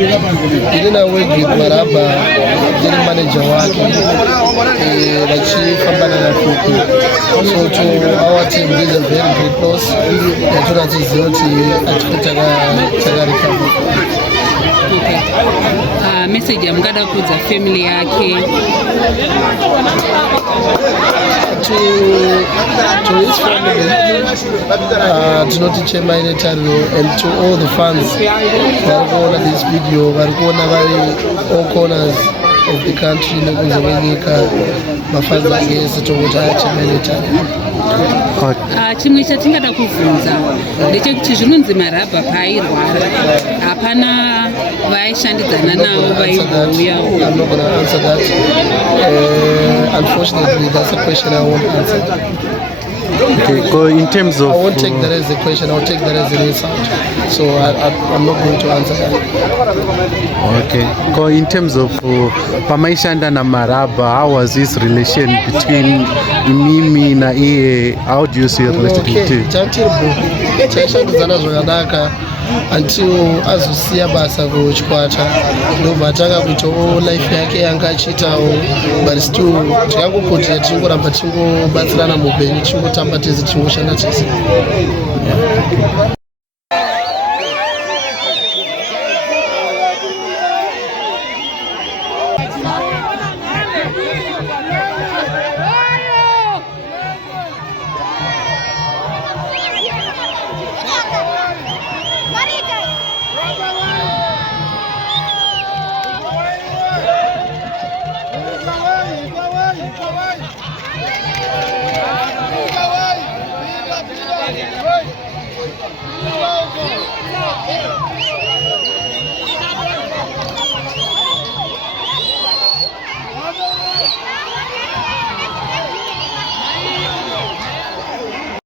ndina work with Maraba, ndiri manager wake, vachifambana nafuku. So to our team, this is a very great loss. Yatona tiziva kuti atiku takarikava. Okay. Message amungada kudza family yake. To his family, tinoti chemai netariro, and to all the fans varikuona this video, varikuona vari all corners of the country nekunze kwenyika, mafans ake ese tongoti chemai netariro. Chimwe chatingada kubvunza ndechekuti zvinonzi Maraba paairwara hapana vaishandidzana navo vaibouya. I'm not going to answer that. Unfortunately, that's a question I won't answer. Okay, so in terms of... I won't take that as a question, I'll take that as an insult. So I'm not going to answer that. Okay, so in terms of Pamaishanda na Maraba, how was this relation between Mimi na Iye? How do you see your relationship? Okay, until azosiya basa kuchikwata ndobva takakuitawo life yake yanga achiitawo, but still tikangokotera tingoramba tingobatsirana mupenyu, tingotamba tese, tingoshanda tese.